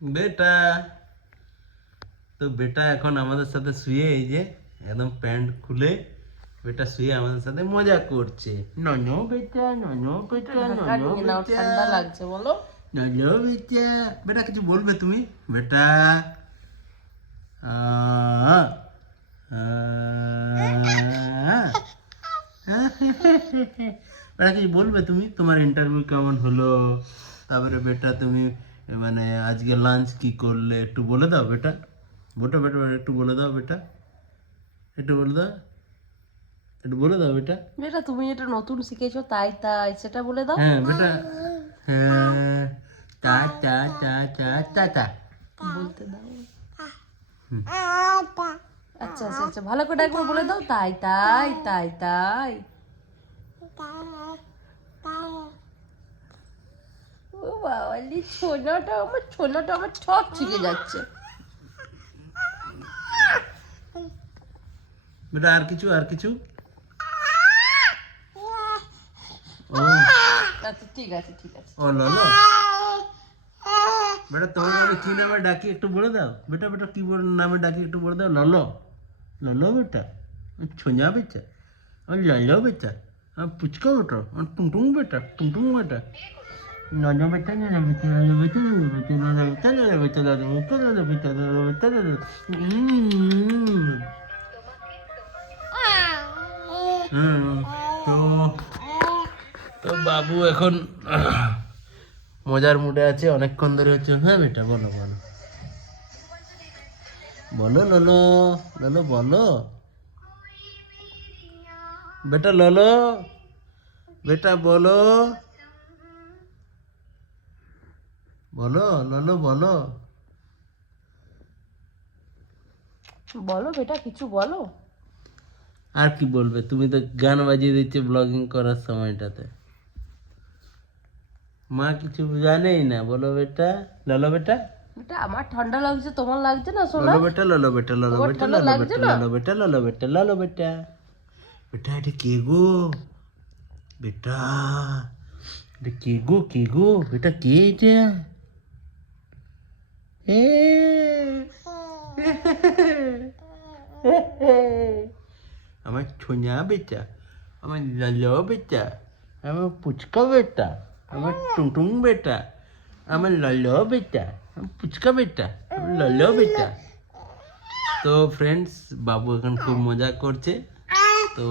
বেটা। তো বেটা এখন আমাদের সাথে শুয়ে এই যে একদম প্যান্ট খুলে বেটা শুয়ে আমাদের সাথে মজা করছে। ননো বেটা, ননো বেটা, ননো বেটা, ঠান্ডা লাগছে বলো। ননো বেটা। বেটা কিছু বলবে তুমি? বেটা আ আ বেটা কিছু বলবে তুমি? তোমার ইন্টারভিউ কেমন হলো? তারপরে বেটা তুমি মানে আজকে লাঞ্চ কি করলে একটু বলে দাও বেটা। বেটা বেটা বেটা, একটু বলে দাও বেটা, একটু বলে দাও, একটু বলে দাও বেটা। বেটা তুমি এটা নতুন শিখেছো তাই তাই সেটা বলে দাও। হ্যাঁ বেটা। হ্যাঁ টা টা টা টা টা টা। বলতে দাও। হুম। আচ্ছা আচ্ছা আচ্ছা ভালো করে একবার বলে দাও তাই তাই তাই তাই। ও বাবালি ছোনাটা আমার সব শিখে যাচ্ছে। বেটা আর কিছু, আর কিছু? ও আচ্ছা ঠিক আছে ঠিক আছে। ও ললো। বেটা তোমাকে আমি কি নামে ডাকি একটু বলে দাও বেটা। বেটা কি নামে ডাকি একটু বলে দাও। ললো, ললো বেটা, ছোঁয়া বেটা, और ललो बेटा, और पुचका बेटा, और टुंटुंग बेटा, टुंटुंग बेटा, ललो बेटा, ललो बेटा, ललो बेटा, ललो बेटा, ललो बेटा, ललो बेटा, ललो बेटा, ललो बेटा, ललो बेटा, ललो তো তো বাবু এখন মজার মুডে আছে, অনেকক্ষণ ধরে হচ্ছে। হ্যাঁ বেটা বলো বলো বলো ললো, ললো বলো বেটা, ললো বেটা বলো, বলো ললো বলো। বলো বেটা কিছু বলো। আর কি বলবে? তুমি তো গান বাজিয়ে দিচ্ছে ব্লগিং করার সময়টাতে। মা কিছু জানেই না। বলো বেটা, ললো বেটা, বেটা আমার ঠান্ডা লাগছে তোমার লাগছে না সোনা? ললো বেটা, ললো বেটা, ললো তোমার বেটা, ঠান্ডা ললো লাগছে বেটা, না? ললো বেটা, ললো বেটা, ললো বেটা। বেটা এটা কে গো? বেটা এটা কে গো? কে গো? বেটা কে এটা? এ আমার ছোঁয়া বেটা, আমার লালো বেটা, আমার পুচকা বেটা, আমার টুংটুং বেটা, আমার লালো বেটা, আমার পুচকা বেটা, আমার লালো বেটা। তো ফ্রেন্ডস বাবু এখন খুব মজা করছে। তো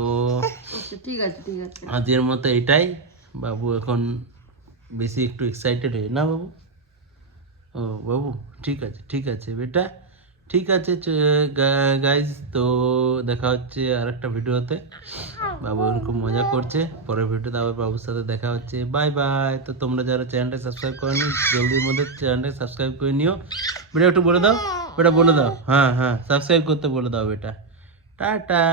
আচ্ছা ঠিক আছে ঠিক আছে। আজকের মতো এটাই। বাবু এখন বেশি একটু এক্সাইটেড হয়ে না বাবু? ও বাবু ঠিক আছে, ঠিক আছে বেটা, ঠিক আছে গাইজ। তো দেখা হচ্ছে আর একটা ভিডিওতে। বাবু এখন খুব মজা করছে। পরের ভিডিওতে আবার বাবুর সাথে দেখা হচ্ছে। Bye bye. তো তোমরা যারা চ্যানেলটা সাবস্ক্রাইব করনি জলদির মধ্যে চ্যানেলটা সাবস্ক্রাইব করে নিও। বেটা একটু বলে দাও, বেটা বলে দাও। হ্যাঁ হ্যাঁ সাবস্ক্রাইব করতে বলে দাও বেটা। টাটা।